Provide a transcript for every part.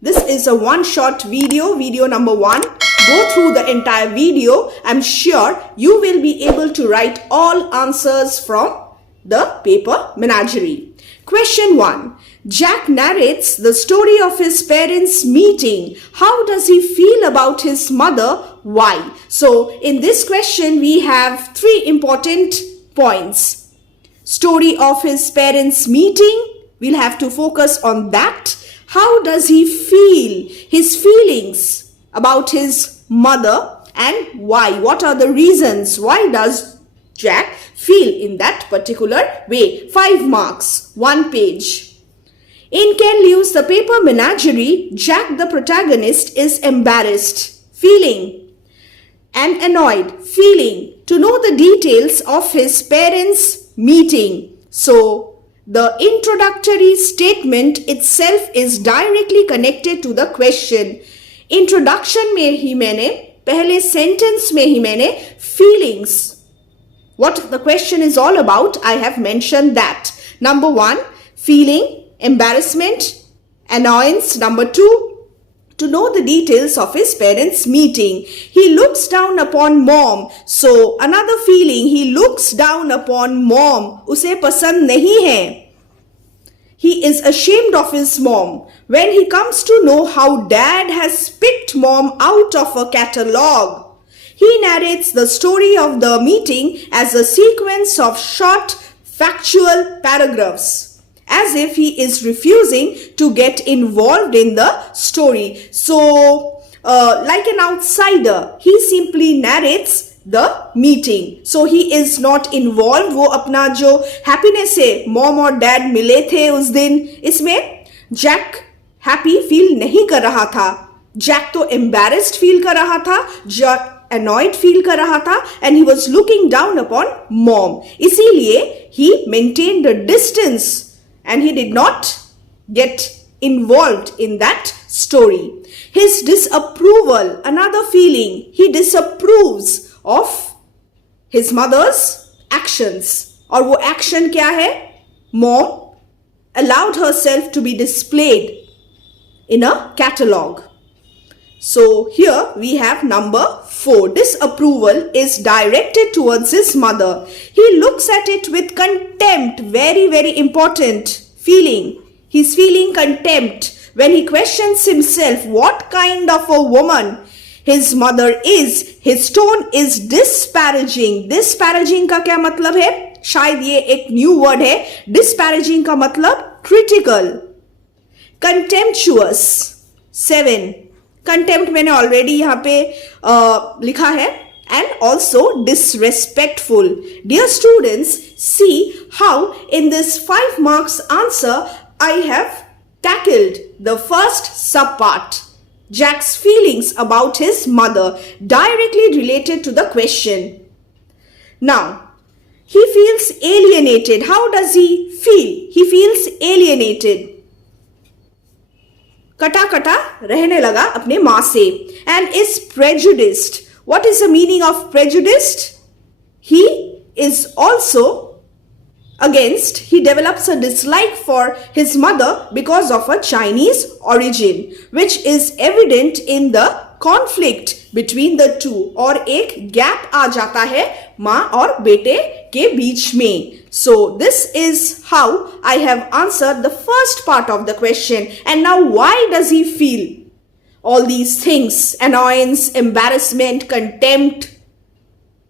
This is a one-shot video number 1. Go through the entire video. I'm sure you will be able to write all answers from the paper menagerie. Question 1. Jack narrates the story of his parents' meeting. How does he feel about his mother? Why? So, in this question, we have 3 important points. Story of his parents' meeting. We'll have to focus on that. How does he feel? His feelings about his mother and why? What are the reasons? Why does Jack feel in that particular way? 5 marks, 1 page. In Ken Liu's The Paper Menagerie, Jack the protagonist is embarrassed, feeling, and annoyed, feeling, to know the details of his parents' meeting. So, the introductory statement itself is directly connected to the question. Introduction में ही मैंने, पहले sentence में ही मैंने feelings, what the question is all about, I have mentioned that. Number 1, feeling, embarrassment, annoyance. Number 2, to know the details of his parents' meeting. He looks down upon mom. So, another feeling, he looks down upon mom. उसे पसंद नहीं है. He is ashamed of his mom. When he comes to know how dad has picked mom out of a catalogue, he narrates the story of the meeting as a sequence of short, factual paragraphs, as if he is refusing to get involved in the story. So, like an outsider, he simply narrates the meeting. So, he is not involved. वो अपना जो happiness है, mom और dad मिले थे उस दिन, इसमें Jack happy feel नहीं कर रहा था. Jack तो embarrassed feel कर रहा था, Jack annoyed feel कर रहा था, and he was looking down upon mom. इसीलिए he maintained a distance and he did not get involved in that story. His disapproval, another feeling, he disapproves of his mother's actions. और वो action क्या है? Mom allowed herself to be displayed in a catalogue. So here we have number 4. Disapproval is directed towards his mother. He looks at it with contempt. Very, very important feeling. He's feeling contempt when he questions himself what kind of a woman his mother is. His tone is disparaging. Disparaging का क्या मतलब है? शायद ये एक new word है. Disparaging का मतलब critical. Contemptuous. 7. Contempt मैंने already यहाँ पे लिखा है. And also disrespectful. Dear students, see how in this 5 marks answer I have tackled the first subpart. Jack's feelings about his mother directly related to the question. Now, he feels alienated. How does he feel? He feels alienated. कटा कटा रहने लगा अपने माँ से. And is prejudiced. What is the meaning of prejudiced? He is also against, he develops a dislike for his mother because of a Chinese origin, which is evident in the conflict between the two. और एक gap आ जाता है माँ और बेटे के बीच में. So this is how I have answered the first part of the question. And now why does he feel all these things? Annoyance, embarrassment, contempt,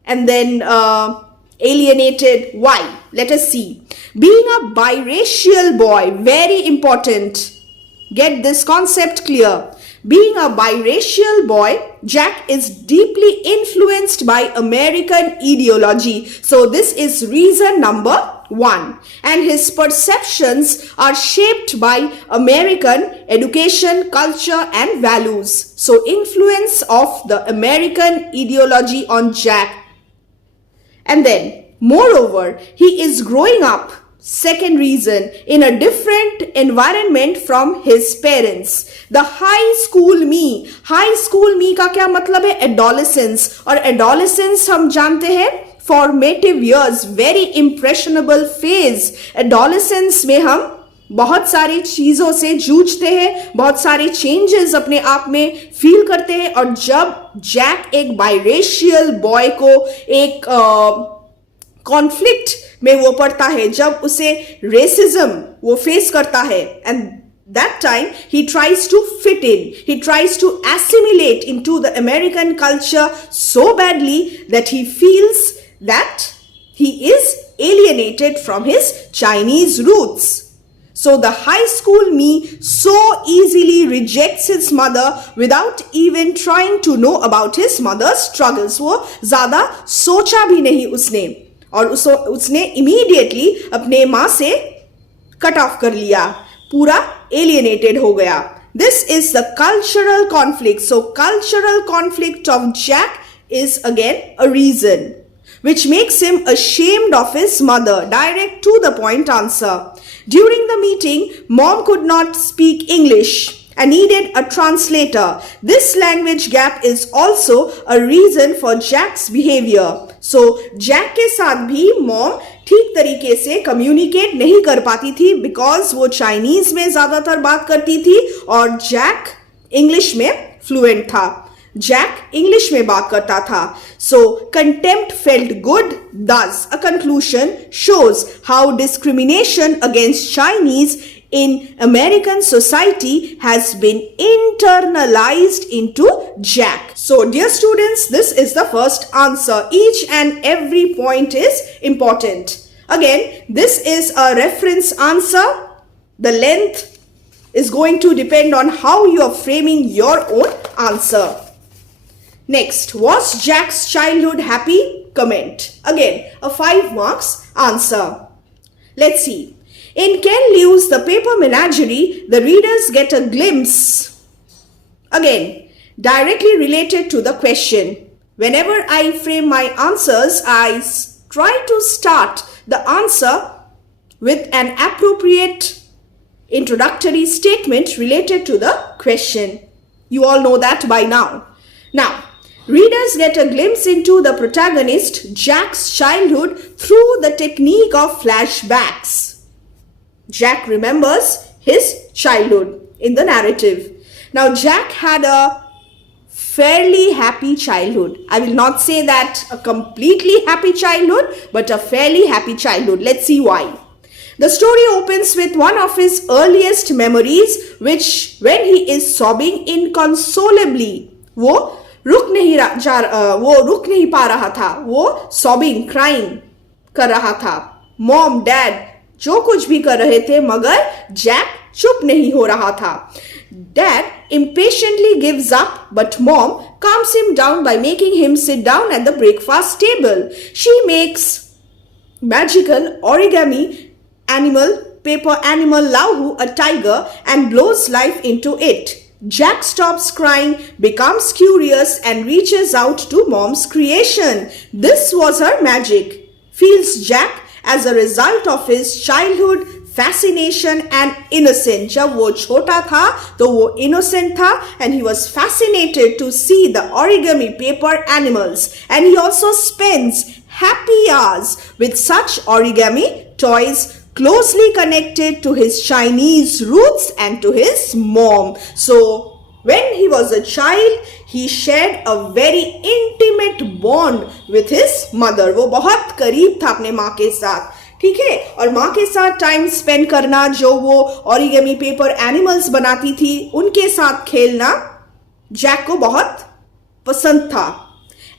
and then alienated. Why? Let us see. Being a biracial boy, very important. Get this concept clear. Being a biracial boy, Jack is deeply influenced by American ideology. So this is reason number 1. And his perceptions are shaped by American education, culture and values. So influence of the American ideology on Jack. And then, moreover, he is growing up, second reason, in a different environment from his parents. The high school me का क्या मतलब है? Adolescence. और adolescence हम जानते हैं formative years, very impressionable phase. Adolescence में हम बहुत सारी चीजों से जूझते हैं, बहुत सारे चेंजेस अपने आप में फील करते हैं, और जब जैक एक बाइरेशियल बॉय को एक कॉन्फ्लिक्ट में वो पड़ता है, जब उसे रेसिज्म वो फेस करता है, and that time he tries to fit in, he tries to assimilate into the American culture so badly that he feels that he is alienated from his Chinese roots. So the high school me so easily rejects his mother without even trying to know about his mother's struggles. वो ज्यादा सोचा भी नहीं उसने, और उसने immediately अपने माँ से कट ऑफ कर लिया, पूरा alienated हो गया. This is the cultural conflict. So cultural conflict of Jack is again a reason which makes him ashamed of his mother. Direct to the point answer. During the meeting, mom could not speak English and needed a translator. This language gap is also a reason for Jack's behavior. So Jack के साथ भी mom ठीक तरीके से communicate नहीं कर पाती थी, बिकॉज वो चाइनीज में ज्यादातर बात करती थी और जैक इंग्लिश में फ्लुएंट था. जैक इंग्लिश में बात करता था. सो कंटेम्प्ट फेल्ट गुड, दस a conclusion shows how discrimination against Chinese in American society has been internalized into Jack. So dear students, this is the first answer. Each and every point is important. Again, this is a reference answer. The length is going to depend on how you are framing your own answer. Next, was Jack's childhood happy? Comment. Again, a 5 marks answer. Let's see. In Ken Liu's The Paper Menagerie, the readers get a glimpse, again, directly related to the question. Whenever I frame my answers, I try to start the answer with an appropriate introductory statement related to the question. You all know that by now. Now, readers get a glimpse into the protagonist, Jack's childhood, through the technique of flashbacks. Jack remembers his childhood in the narrative. Now, Jack had a fairly happy childhood. I will not say that a completely happy childhood, but a fairly happy childhood. Let's see why. The story opens with one of his earliest memories, which when he is sobbing inconsolably, वो रुक नहीं पा रहा था, वो sobbing, crying कर रहा था. Mom, Dad जो कुछ भी कर रहे थे, मगर जैक चुप नहीं हो रहा था. Dad impatiently gives up, but mom calms him down by making him sit down at the breakfast table. She makes magical origami animal, paper animal Lahu, a tiger, and blows life into it. Jack stops crying, becomes curious, and reaches out to mom's creation. This was her magic, feels Jack, as a result of his childhood fascination and innocence. जब वो छोटा था तो वो innocent था, and he was fascinated to see the origami paper animals, and he also spends happy hours with such origami toys closely connected to his Chinese roots and to his mom. So when he was a child, he shared a very intimate bond with his mother. वो बहुत करीब था अपने माँ के साथ, ठीक है. और माँ के साथ टाइम स्पेंड करना, जो वो ऑरिगेमी पेपर एनिमल्स बनाती थी, उनके साथ खेलना जैक को बहुत पसंद था.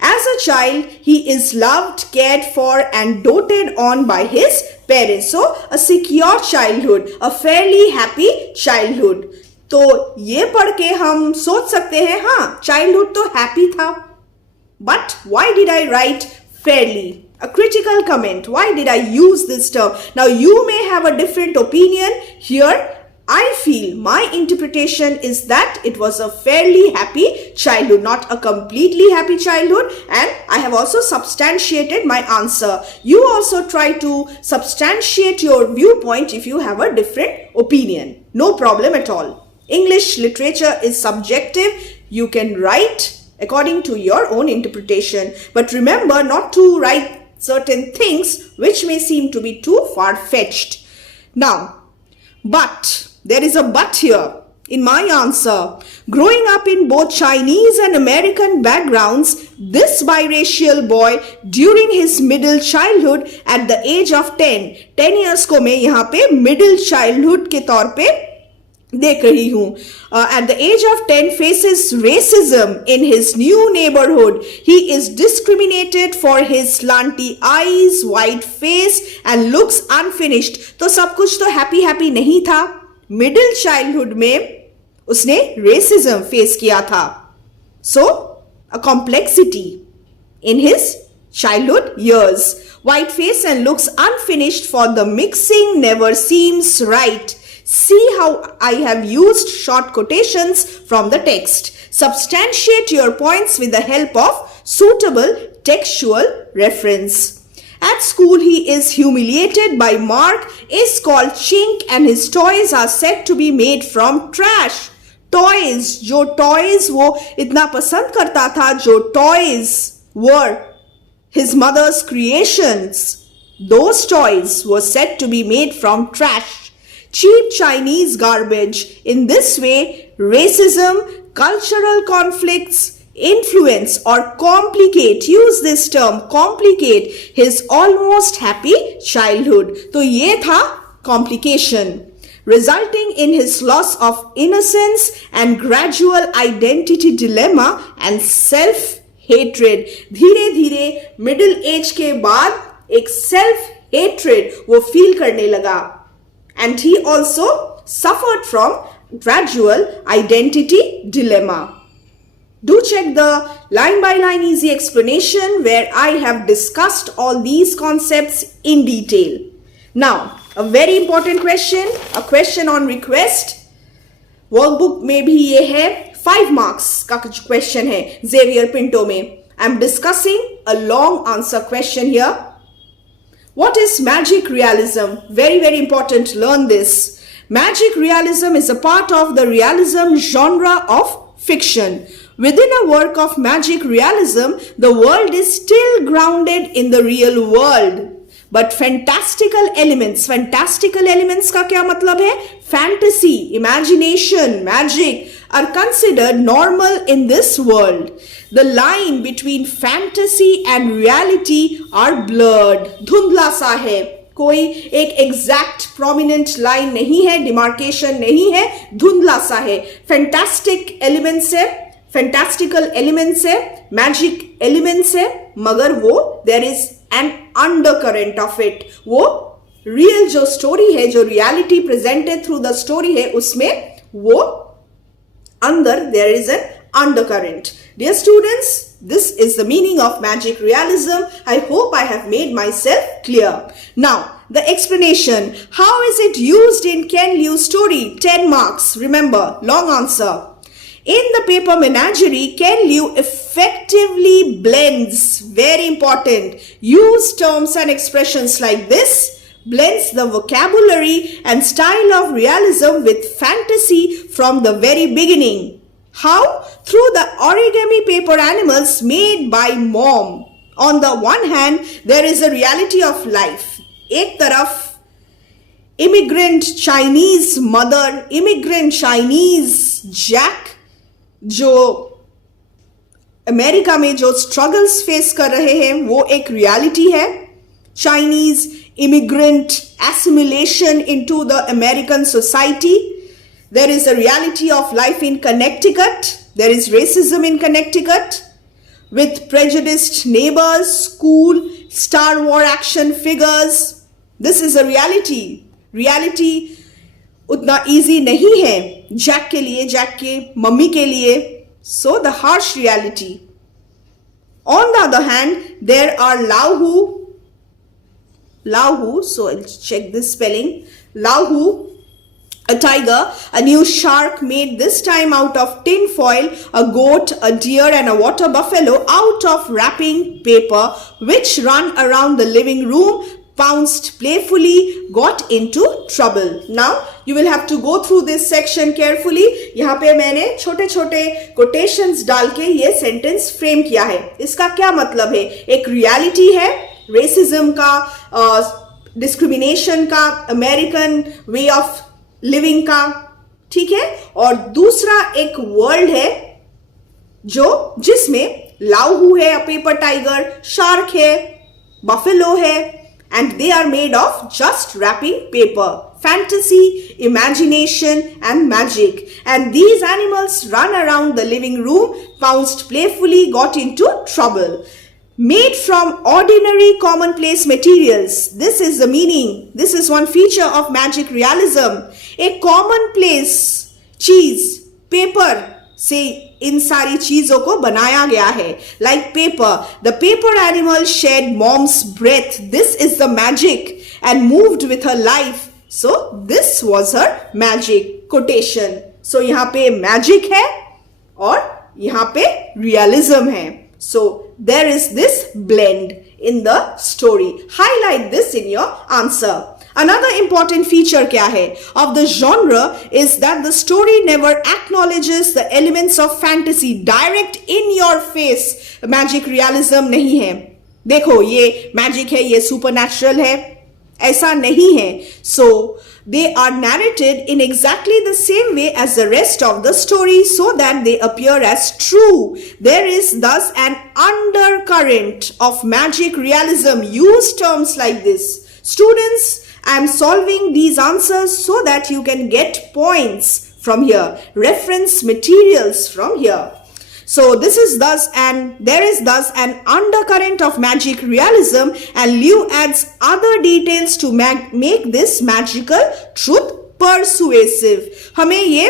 As a child, he is loved, cared for, and doted on by his parents. So, a secure childhood, a fairly happy childhood. तो ये पढ़ के हम सोच सकते हैं, हाँ, चाइल्डहुड तो हैप्पी था. But why did I write fairly? A critical comment. Why did I use this term? Now you may have a different opinion. Here I feel my interpretation is that it was a fairly happy childhood, not a completely happy childhood, and I have also substantiated my answer. You also try to substantiate your viewpoint if you have a different opinion. No problem at all. English literature is subjective. You can write according to your own interpretation, but remember not to write certain things which may seem to be too far-fetched. Now, But there is a but here in my answer. Growing up in both Chinese and American backgrounds, this biracial boy during his middle childhood at the age of 10 years को मैं यहाँ पे middle childhood के तौर पे देख रही हूँ. At the age of 10 faces racism in his new neighborhood. He is discriminated for his slanty eyes, white face and looks unfinished. तो सब कुछ तो happy नहीं था. Middle childhood में उसने racism face किया था. So, a complexity in his childhood years. White face and looks unfinished for the mixing never seems right. See how I have used short quotations from the text. Substantiate your points with the help of suitable textual reference. At school, he is humiliated by Mark, is called Chink, and his toys are said to be made from trash. Toys, जो toys वो इतना पसंद करता था, जो toys were his mother's creations, those toys were said to be made from trash. Cheap Chinese garbage. In this way, racism, cultural conflicts, influence or complicate, use this term, complicate his almost happy childhood. तो ये था complication, resulting in his loss of innocence and gradual identity dilemma and self-hatred. धीरे धीरे middle age के बाद एक self-hatred वो feel करने लगा. And he also suffered from gradual identity dilemma. Do check the line-by-line easy explanation where I have discussed all these concepts in detail. Now, a very important question, a question on request. Workbook में भी ये है 5 marks का question है Xavier Pinto में. I am discussing a long answer question here. What is magic realism? Very important. Learn this. Magic realism is a part of the realism genre of fiction. Within a work of magic realism, the world is still grounded in the real world. But fantastical elements का क्या मतलब है? Fantasy, imagination, magic are considered normal in this world. The line between fantasy and reality are blurred. धुंधला सा है. कोई एक exact prominent line नहीं है, demarcation नहीं है, धुंधला सा है. Fantastical elements है, magic elements है, मगर वो there is an undercurrent of it. वो real जो story है, जो reality presented through the story है, उसमें वो अंदर there is an undercurrent. Dear students, this is the meaning of magic realism. I hope I have made myself clear. Now, the explanation. How is it used in Ken Liu's story? 10 marks. Remember, long answer. In the paper menagerie, Ken Liu effectively blends, very important, use terms and expressions like this, blends the vocabulary and style of realism with fantasy from the very beginning. How? Through the origami paper animals made by mom. On the one hand, there is a reality of life. एक तरफ immigrant Chinese mother, immigrant Chinese Jack, जो America में जो struggles face कर रहे हैं वो एक रियलिटी है. Chinese immigrant assimilation into the American society. There is a reality of life in Connecticut. There is racism in Connecticut with prejudiced neighbors, school, Star War action figures. This is a reality. Reality उतना easy नहीं है Jack के लिए, Jack के mummy के लिए. So the harsh reality. On the other hand, there are Lahu, so I'll check this spelling. Lahu, a tiger, a new shark made this time out of tin foil, a goat, a deer and a water buffalo out of wrapping paper, which run around the living room, pounced playfully, got into trouble. Now, you will have to go through this section carefully. यहाँ पे मैंने छोटे छोटे quotations डाल के ये sentence frame किया है. इसका क्या मतलब है? एक reality है, racism का, discrimination का, American way of लिविंग का, ठीक है। और दूसरा एक वर्ल्ड है जिसमें लाहू है, अ पेपर टाइगर, शार्क है, बफेलो है, and they are made of just wrapping paper. Fantasy, imagination and magic. And these animals run around the living room, pounced playfully, got into trouble. Made from ordinary commonplace materials. This is the meaning. This is one feature of magic realism. A commonplace चीज, paper से इन सारी चीजों को बनाया गया है. Like paper, the paper animal shed mom's breath. This is the magic and moved with her life. So this was her magic. Quotation. So यहां पे मैजिक है और यहां पे रियलिज्म है. So there is this blend in the story. Highlight this in your answer. Another important feature क्या है of the genre is that the story never acknowledges the elements of fantasy. Direct in your face magic realism नहीं है. देखो ये magic है, ये supernatural है, ऐसा नहीं है. So they are narrated in exactly the same way as the rest of the story so that they appear as true. There is thus an undercurrent of magic realism. Use terms like this. Students, I am solving these answers so that you can get points from here. Reference materials from here. So this is thus there is thus an undercurrent of magic realism, and Liu adds other details to make this magical truth persuasive. हमें ये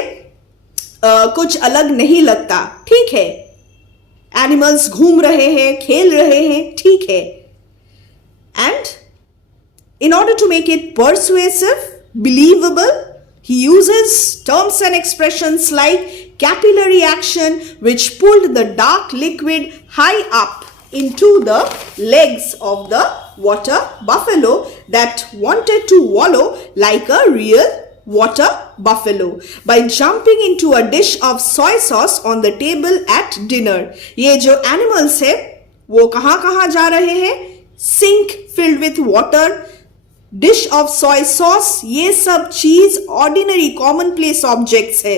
कुछ अलग नहीं लगता, ठीक है. Animals घूम रहे हैं, खेल रहे हैं, ठीक है. And in order to make it persuasive, believable, he uses terms and expressions like capillary action, which pulled the dark liquid high up into the legs of the water buffalo that wanted to wallow like a real water buffalo by jumping into a dish of soy sauce on the table at dinner. ये जो animals है वो कहाँ जा रहे हैं? Sink filled with water, dish of soy sauce, ये सब चीज ordinary commonplace objects है,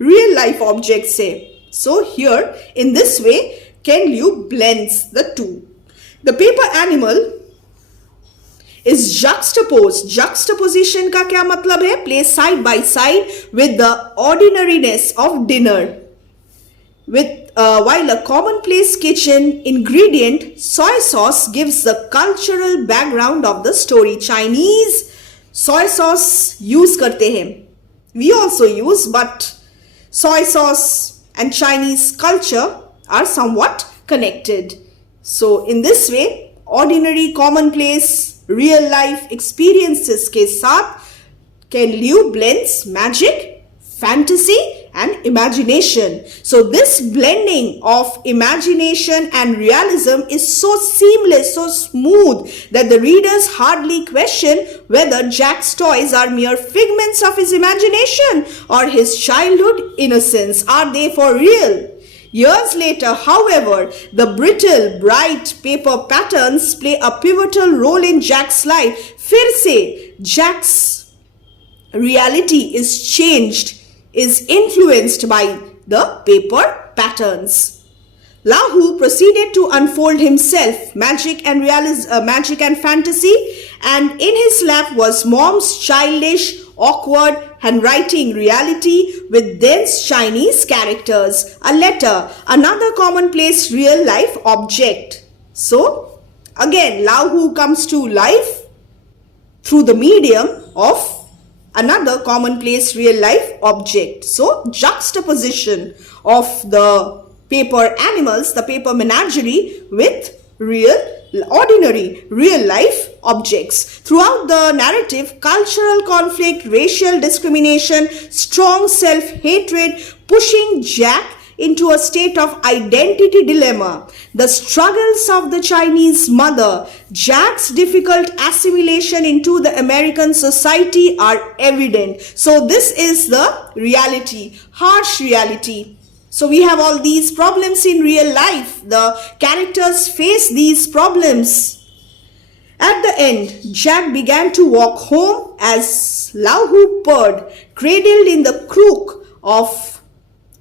real life objects है. So here in this way Ken Liu blends the two. The paper animal is juxtaposed. Juxtaposition का क्या मतलब है? Placed side by side with the ordinariness of dinner. While a commonplace kitchen ingredient, soy sauce gives the cultural background of the story. Chinese soy sauce use करते हैं. We also use, but soy sauce and Chinese culture are somewhat connected. So in this way, ordinary, commonplace, real life experiences के साथ Ken Liu blends magic, fantasy and imagination. So this blending of imagination and realism is so seamless, so smooth that the readers hardly question whether Jack's toys are mere figments of his imagination or his childhood innocence. Are they for real? Years later, however, the brittle, bright paper patterns play a pivotal role in Jack's life. फिर से Jack's reality is changed, is influenced by the paper patterns. Lahu proceeded to unfold himself, magic and fantasy, and in his lap was Mom's childish, awkward handwriting reality with dense Chinese characters. A letter, another commonplace real life object. So again, Lahu comes to life through the medium of another commonplace real life object. So juxtaposition of the paper animals, the paper menagerie, with ordinary real life objects. Throughout the narrative, cultural conflict, racial discrimination, strong self-hatred pushing Jack into a state of identity dilemma. The struggles of the Chinese mother, Jack's difficult assimilation into the American society are evident. So this is the reality, harsh reality. So we have all these problems in real life. The characters face these problems. At the end, Jack began to walk home as Lau Hu purred, cradled in the crook of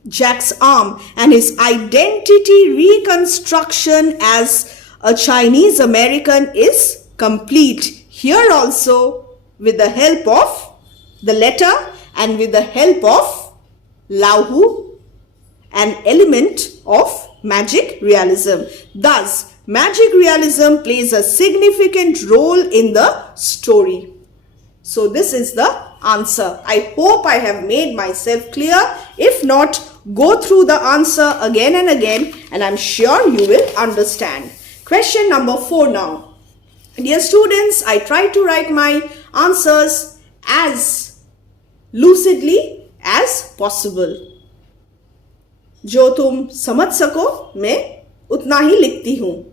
Jack's arm, and his identity reconstruction as a Chinese American is complete. Here also, with the help of the letter and with the help of Lau Hu, an element of magic realism. Thus, magic realism plays a significant role in the story. So this is the answer. I hope I have made myself clear. If not, go through the answer again and again, and I'm sure you will understand. Question number 4 now. Dear students, I try to write my answers as lucidly as possible. जो तुम समझ सको मैं उतना ही लिखती हूँ.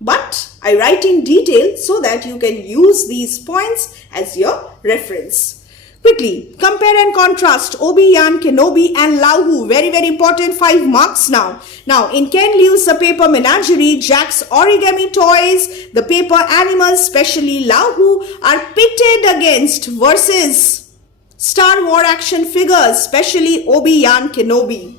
But I write in detail so that you can use these points as your reference. Quickly, compare and contrast Obi-Wan, Kenobi and Lau Hu. Very, very important, 5 marks now. Now, in Ken Liu's The Paper Menagerie, Jack's origami toys, the paper animals, especially Lau Hu, are pitted against versus Star Wars action figures, especially Obi-Wan Kenobi.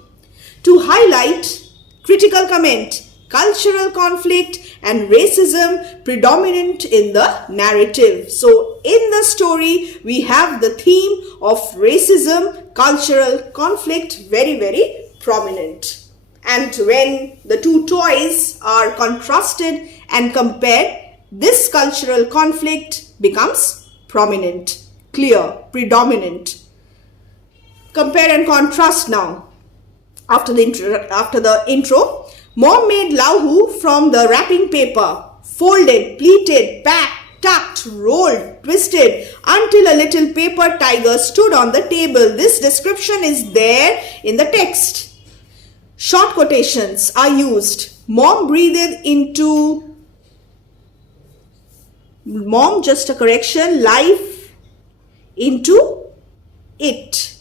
To highlight, critical comment, cultural conflict and racism predominant in the narrative. So in the story, we have the theme of racism, cultural conflict very, very prominent. And when the two toys are contrasted and compared, this cultural conflict becomes prominent, clear, predominant. Compare and contrast now. After the intro, Mom made Lau Hu from the wrapping paper, folded, pleated, packed, tucked, rolled, twisted until a little paper tiger stood on the table. This description is there in the text. Short quotations are used. Mom breathed into, mom, just a correction, life into it.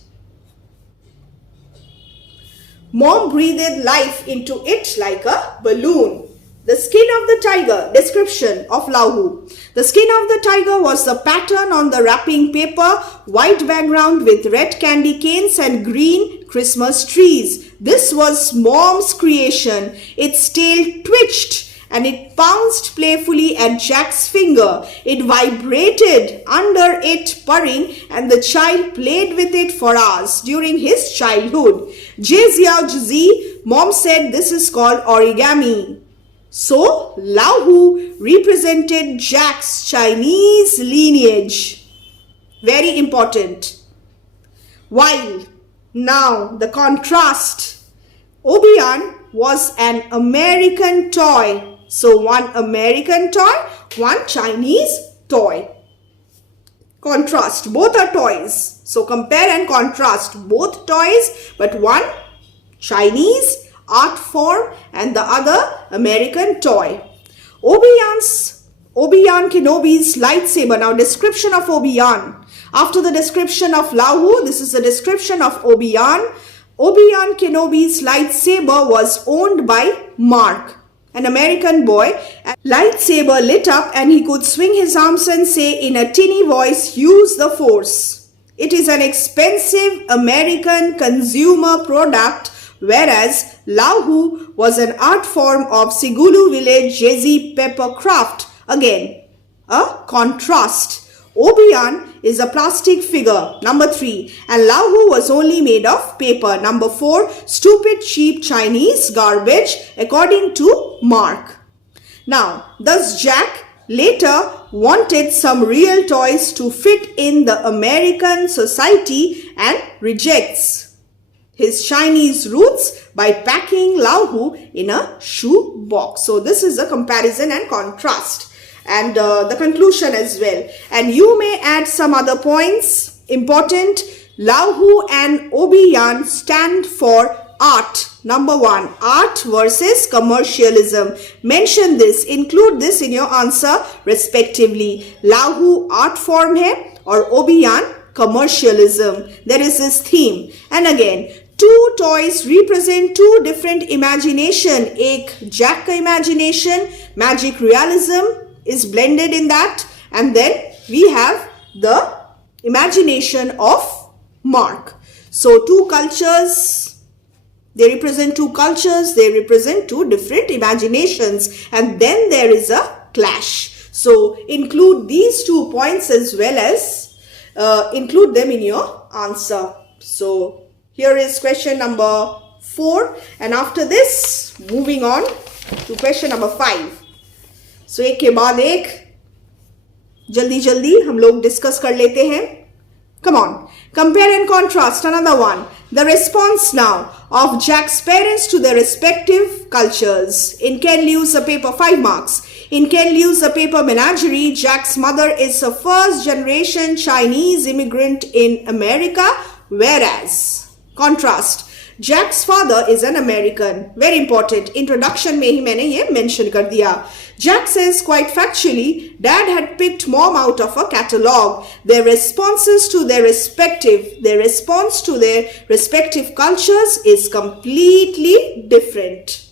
Mom breathed life into it like a balloon. The skin of the tiger, description of Lau Hu. The skin of the tiger was the pattern on the wrapping paper, white background with red candy canes and green Christmas trees. This was Mom's creation. Its tail twitched and it bounced playfully at Jack's finger. It vibrated under it, purring, and the child played with it for hours during his childhood. Mom said this is called origami. So, Lau Hu represented Jack's Chinese lineage. Very important. While now the contrast, Obi-Wan was an American toy. So, one American toy, one Chinese toy. Contrast, both are toys. So, compare and contrast both toys, but one Chinese art form and the other American toy. Obi-Wan Kenobi's lightsaber. Now, description of Obi-Wan. After the description of Lau Hu, this is the description of Obi-Wan. Obi-Wan Kenobi's lightsaber was owned by Mark, an American boy. Lightsaber lit up and he could swing his arms and say in a tinny voice, "Use the force." It is an expensive American consumer product, whereas Lau Hu was an art form of Sigulu village Jezi pepper craft. Again, a contrast. Obi-Wan is a plastic figure, number 3, and Lau Hu was only made of paper. Number 4, stupid, cheap Chinese garbage, according to Mark. Now, thus Jack later wanted some real toys to fit in the American society and rejects his Chinese roots by packing Lau Hu in a shoe box. So, this is a comparison and contrast. And the conclusion as well. And you may add some other points. Important, Lau Hu and Obi-Wan stand for art. Number 1, art versus commercialism. Mention this, include this in your answer respectively. Lau Hu art form hai or Obi-Wan commercialism. There is this theme. And again, two toys represent two different imagination. Ek Jack ka imagination, magic realism, is blended in that, and then we have the imagination of Mark. So two cultures, they represent two cultures, they represent two different imaginations, and then there is a clash. So include these 2 points as well as include them in your answer. So here is question number 4, and after this moving on to question number 5. So एक के बाद एक जल्दी जल्दी हम लोग discuss कर लेते हैं. Come on. Compare and contrast. Another one. The response now of Jack's parents to their respective cultures. In Ken Liu's paper, 5 marks. In Ken Liu's paper Menagerie, Jack's mother is a first generation Chinese immigrant in America, whereas, contrast, Jack's father is an American. Very important. Introduction में ही मैंने ये mention कर दिया. Jack says quite factually, Dad had picked Mom out of a catalogue. Their response to their respective cultures is completely different.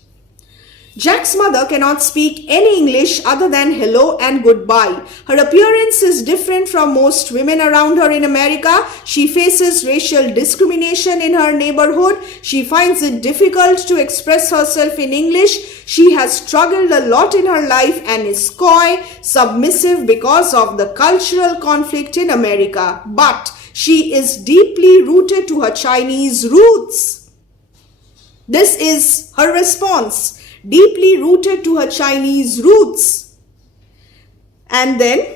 Jack's mother cannot speak any English other than hello and goodbye. Her appearance is different from most women around her in America. She faces racial discrimination in her neighborhood. She finds it difficult to express herself in English. She has struggled a lot in her life and is coy, submissive because of the cultural conflict in America. But she is deeply rooted to her Chinese roots. This is her response. Deeply rooted to her Chinese roots, and then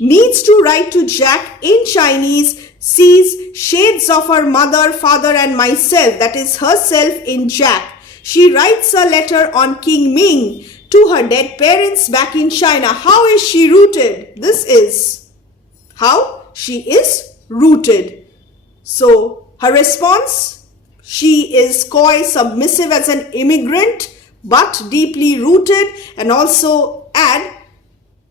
needs to write to Jack in Chinese, sees shades of her mother, father and myself, that is herself in Jack. She writes a letter on King Ming to her dead parents back in China. How is she rooted? This is how she is rooted. So her response, she is coy, submissive as an immigrant, but deeply rooted, and also add,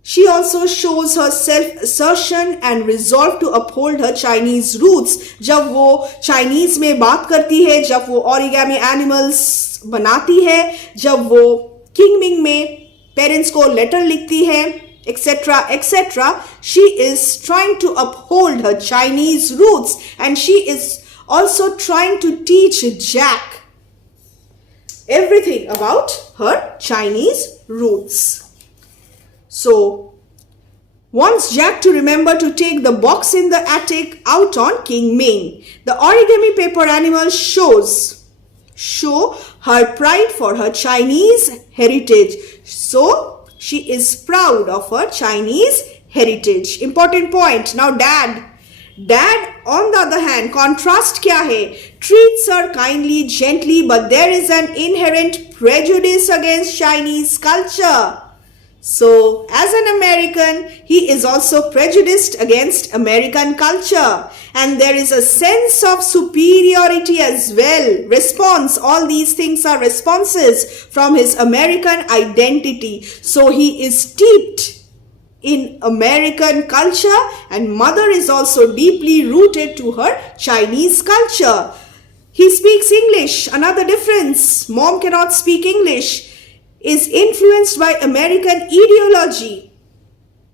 she also shows her self-assertion and resolve to uphold her Chinese roots. जब वो Chinese में बात करती है, जब वो origami animals बनाती है, जब वो King Ming में parents को letter लिखती है, etc., etc., she is trying to uphold her Chinese roots, and she is also trying to teach Jack everything about her Chinese roots. So, wants Jack to remember to take the box in the attic out on King Ming. The origami paper animals show her pride for her Chinese heritage. So, she is proud of her Chinese heritage. Important point. Now, Dad, on the other hand, contrast क्या है? Treats her kindly, gently, but there is an inherent prejudice against Chinese culture. So, as an American, he is also prejudiced against American culture. And there is a sense of superiority as well. Response, all these things are responses from his American identity. So, he is steeped in American culture, and mother is also deeply rooted to her Chinese culture. He speaks English. Another difference. Mom cannot speak English. Is influenced by American ideology.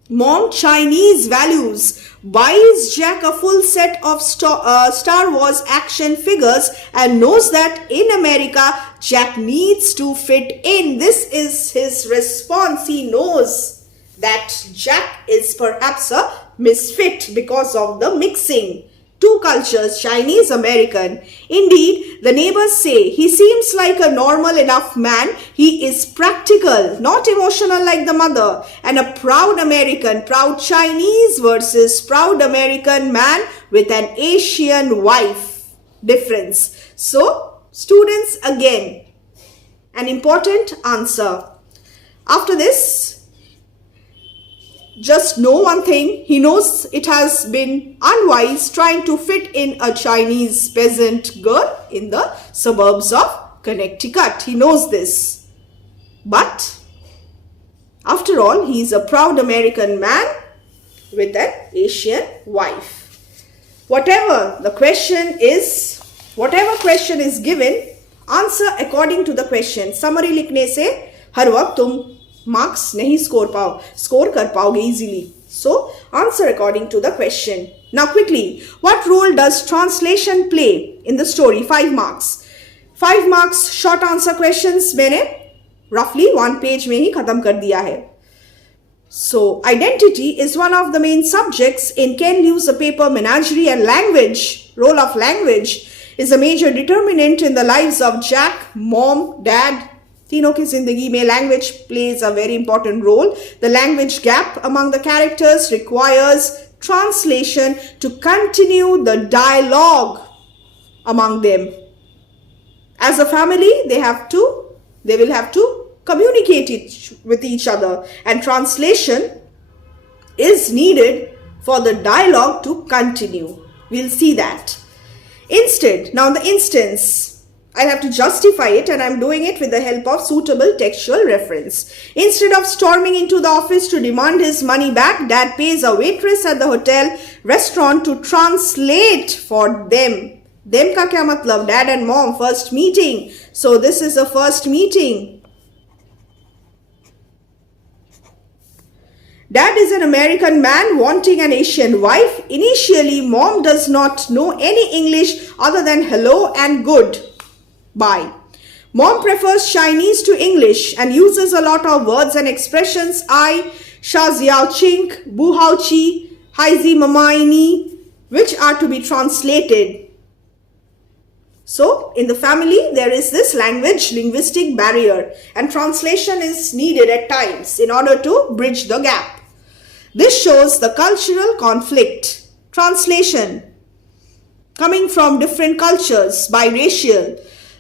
Mom Chinese values. Buys Jack a full set of Star Wars action figures and knows that in America, Jack needs to fit in. This is his response. He knows that Jack is perhaps a misfit because of the mixing. Two cultures, Chinese, American. Indeed, the neighbors say he seems like a normal enough man. He is practical, not emotional like the mother, and a proud American, proud Chinese versus proud American man with an Asian wife. Difference. So, students, again, an important answer. After this, just know one thing, he knows it has been unwise trying to fit in a Chinese peasant girl in the suburbs of Connecticut. He knows this. But after all, he is a proud American man with an Asian wife. Whatever the question is, whatever question is given, answer according to the question. Summary लिखने से हर वक्त तुम marks नहीं score कर पाओगे easily. So answer according to the question. Now quickly, what role does translation play in the story? 5 marks. 5 marks short answer questions मैंने roughly 1 page में ही खत्म कर दिया है. So identity is one of the main subjects in Ken Liu's paper Menagerie and Language. Role of language is a major determinant in the lives of Jack, mom, dad. तीनों की जिंदगी में language plays a very important role. The language gap among the characters requires translation to continue the dialogue among them. As a family, they will have to communicate with each other, and translation is needed for the dialogue to continue. We'll see that. Instead, now the instance, I'll have to justify it, and I'm doing it with the help of suitable textual reference. Instead of storming into the office to demand his money back, Dad pays a waitress at the hotel restaurant to translate for them. Them का क्या मतलब? Dad and mom, first meeting. So this is a first meeting. Dad is an American man wanting an Asian wife. Initially, mom does not know any English other than hello and good. Bye. Mom prefers Chinese to English and uses a lot of words and expressions. I, sha ziao chink, bu hao chi, hai zi mamaini, which are to be translated. So, in the family, there is this linguistic barrier, and translation is needed at times in order to bridge the gap. This shows the cultural conflict. Translation. Coming from different cultures, biracial.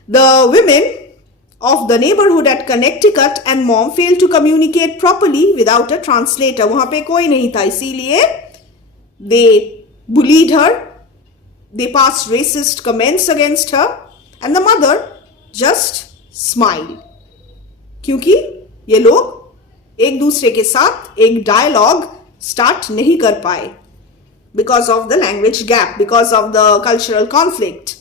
The women of the neighborhood at Connecticut and mom failed to communicate properly without a translator. वहाँ पे कोई नहीं था, इसीलिए they bullied her. They passed racist comments against her, and the mother just smiled. क्योंकि ये लोग एक दूसरे के साथ एक dialogue start नहीं कर पाए because of the language gap, because of the cultural conflict.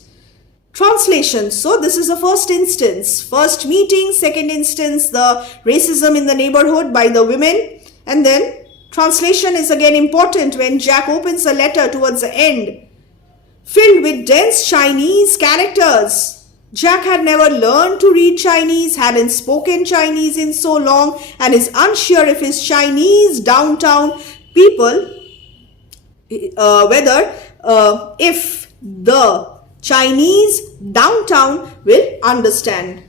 Translation. So this is the first instance. First meeting, second instance, the racism in the neighborhood by the women, and then translation is again important when Jack opens a letter towards the end filled with dense Chinese characters. Jack had never learned to read Chinese, hadn't spoken Chinese in so long, and is unsure if his Chinese downtown people, if the Chinese downtown will understand.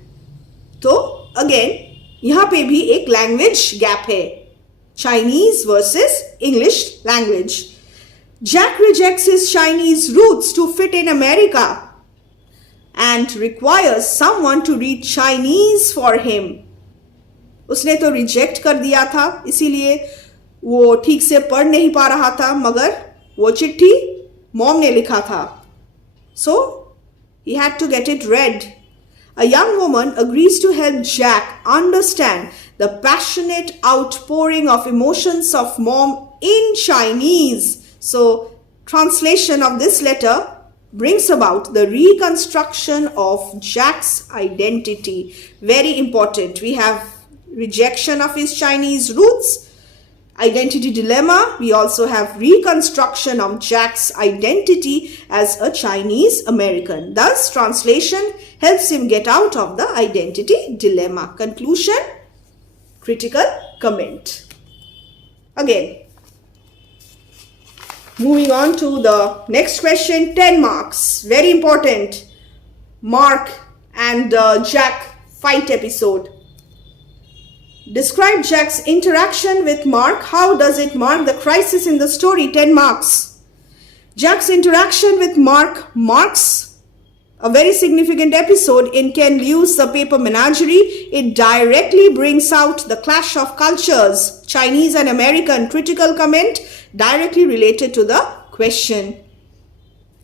तो again, यहाँ पे भी एक language gap है. Chinese versus English language. Jack rejects his Chinese roots to fit in America and requires someone to read Chinese for him. उसने तो reject कर दिया था, इसीलिए वो ठीक से पढ़ नहीं पा रहा था, मगर वो चिट्ठी मॉम ने लिखा था. So he had to get it read. A young woman agrees to help Jack understand the passionate outpouring of emotions of mom in Chinese. So, translation of this letter brings about the reconstruction of Jack's identity. Very important. We have rejection of his Chinese roots, identity dilemma. We also have reconstruction of Jack's identity as a Chinese American. Thus, translation helps him get out of the identity dilemma. Conclusion, critical comment. Again, moving on to the next question, 10 marks. Very important. Mark and Jack fight episode. Describe Jack's interaction with Mark. How does it mark the crisis in the story? 10 marks. Jack's interaction with Mark marks a very significant episode in Ken Liu's The Paper Menagerie. It directly brings out the clash of cultures, Chinese and American. Critical comment directly related to the question.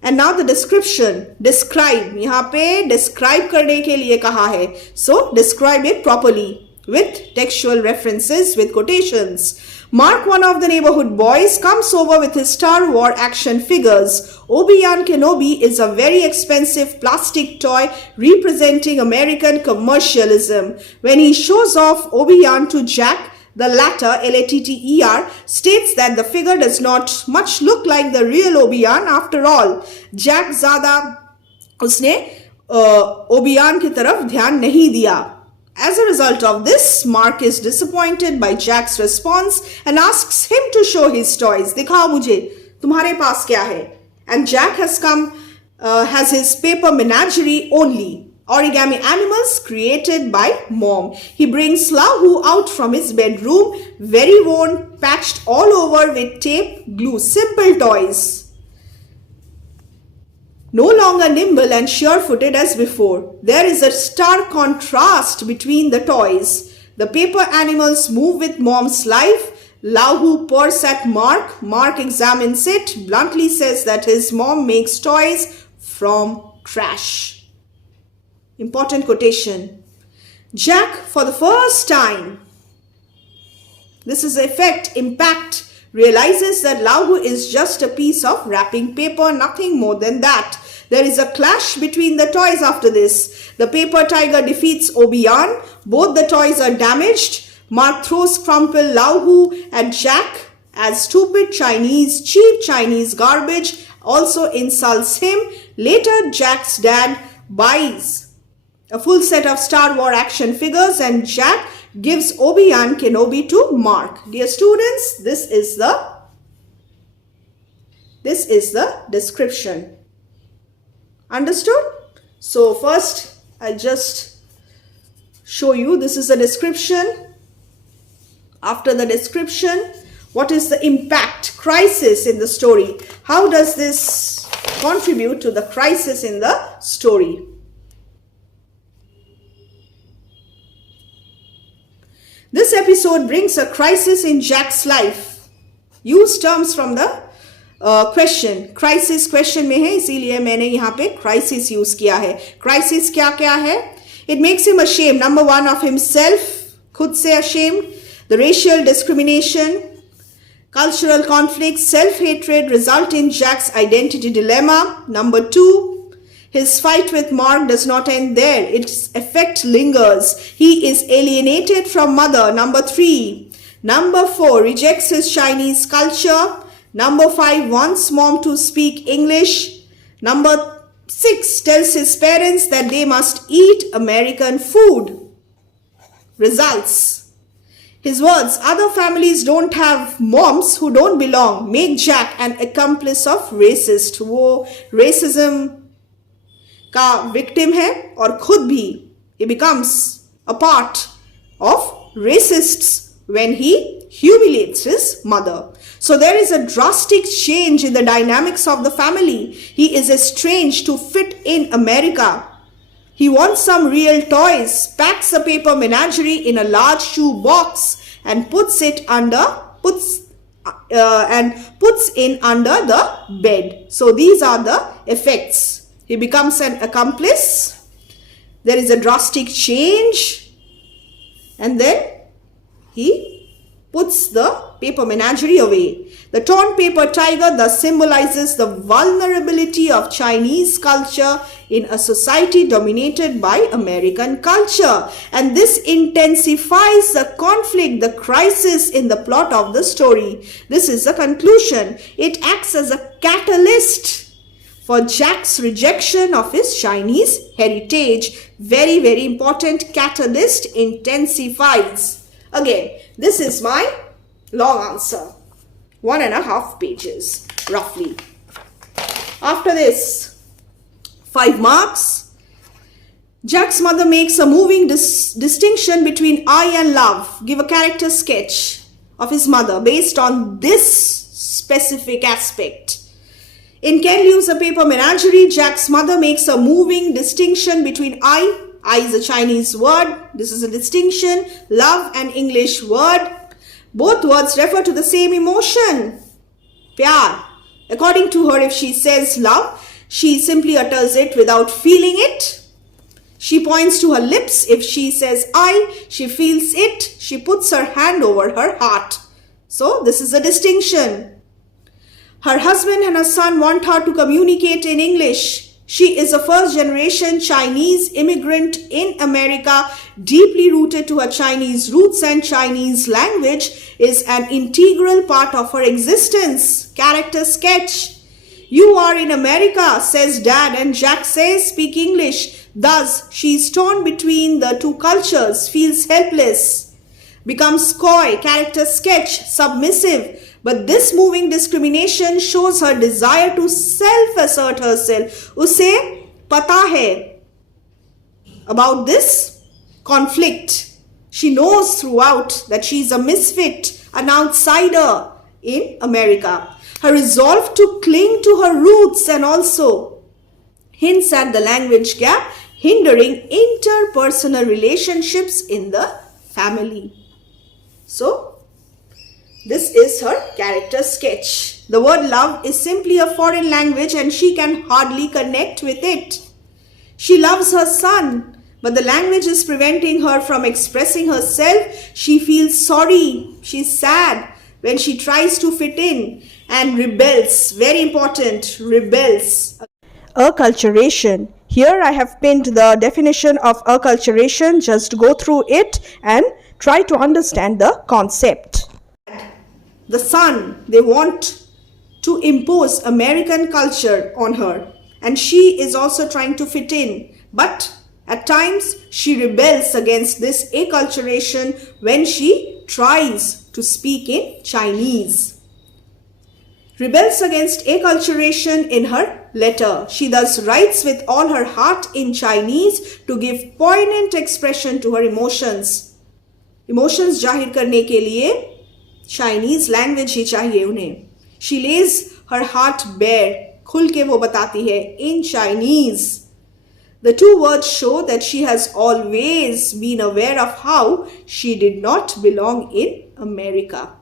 And now the description. Describe. यहाँ पे describe करने के लिए कहा है. So describe it properly with textual references, with quotations. Mark, one of the neighborhood boys, comes over with his Star Wars action figures. Obi-Wan Kenobi is a very expensive plastic toy representing American commercialism. When he shows off Obi-Wan to Jack, the latter, Latter, states that the figure does not much look like the real Obi-Wan after all. Jack ज़्यादा उसने Obi-Wan की तरफ ध्यान नहीं दिया. As a result of this, Mark is disappointed by Jack's response and asks him to show his toys. दिखाओ मुझे, तुम्हारे पास क्या है? And Jack has his paper menagerie only. Origami animals created by mom. He brings Lahu out from his bedroom, very worn, patched all over with tape, glue, simple toys. No longer nimble and sure-footed as before. There is a stark contrast between the toys. The paper animals move with mom's life. Lahu purrs at Mark. Mark examines it, bluntly says that his mom makes toys from trash. Important quotation. Jack, for the first time, this is impact, realizes that Lahu is just a piece of wrapping paper, nothing more than that. There is a clash between the toys after this. The paper tiger defeats Obi-Wan. Both the toys are damaged. Mark throws crumpled Lahu at Jack as stupid Chinese, cheap Chinese garbage, also insults him. Later, Jack's dad buys a full set of Star Wars action figures and Jack gives Obi-Wan Kenobi to Mark. Dear students, this is the description. Understood? So first, I'll just show you, this is the description. After the description, what is the impact, crisis in the story? How does this contribute to the crisis in the story? This episode brings a crisis in Jack's life. Use terms from the question. Crisis question में है, इसीलिए मैंने यहाँ पे crisis use किया है. Crisis क्या क्या है? It makes him ashamed. Number 1, of himself, खुद से ashamed. The racial discrimination, cultural conflict, self-hatred result in Jack's identity dilemma. Number 2, his fight with Mark does not end there. Its effect lingers. He is alienated from mother. Number 3. Number 4, rejects his Chinese culture. Number 5, wants mom to speak English. Number 6, tells his parents that they must eat American food. Results. His words, other families don't have moms who don't belong, make Jack an accomplice of racist. वो racism का victim है और खुद भी he becomes a part of racists when he humiliates his mother. So there is a drastic change in the dynamics of the family. He is estranged to fit in America. He wants some real toys, packs a paper menagerie in a large shoe box and puts in under the bed. So these are the effects. He becomes an accomplice. There is a drastic change. And then he puts the paper menagerie away. The torn paper tiger thus symbolizes the vulnerability of Chinese culture in a society dominated by American culture. And this intensifies the conflict, the crisis in the plot of the story. This is the conclusion. It acts as a catalyst for Jack's rejection of his Chinese heritage. Very, very important. Catalyst intensifies. Again, this is my long answer. 1.5 pages, roughly. After this, 5 marks. Jack's mother makes a moving distinction between I and love. Give a character sketch of his mother based on this specific aspect. In Ken Liu's A Paper Menagerie, Jack's mother makes a moving distinction between I is a Chinese word. This is a distinction. Love, an English word. Both words refer to the same emotion, pyar. According to her, if she says love, she simply utters it without feeling it. She points to her lips. If she says I, she feels it. She puts her hand over her heart. So this is a distinction. Her husband and her son want her to communicate in English. She is a first-generation Chinese immigrant in America, deeply rooted to her Chinese roots, and Chinese language is an integral part of her existence. Character sketch. You are in America, says Dad, and Jack says, speak English. Thus, she is torn between the two cultures, feels helpless, becomes coy, character sketch, submissive. But this moving discrimination shows her desire to self-assert herself. Usse pata hai about this conflict. She knows throughout that she is a misfit, an outsider in America. Her resolve to cling to her roots and also hints at the language gap hindering interpersonal relationships in the family. So, this is her character sketch. The word love is simply a foreign language and she can hardly connect with it. She loves her son, but the language is preventing her from expressing herself. She feels sorry, she's sad when she tries to fit in and rebels. Very important, rebels. Acculturation. Here I have pinned the definition of acculturation. Just go through it and try to understand the concept. The son, they want to impose American culture on her, and she is also trying to fit in, but at times she rebels against this acculturation when she tries to speak in Chinese. Rebels against acculturation in her letter. She thus writes with all her heart in Chinese to give poignant expression to her emotions. Emotions जाहिर करने के लिए Chinese language ही चाहिए उन्हें. She lays her heart bare. खुल के वो बताती है in Chinese. The two words show that she has always been aware of how she did not belong in America.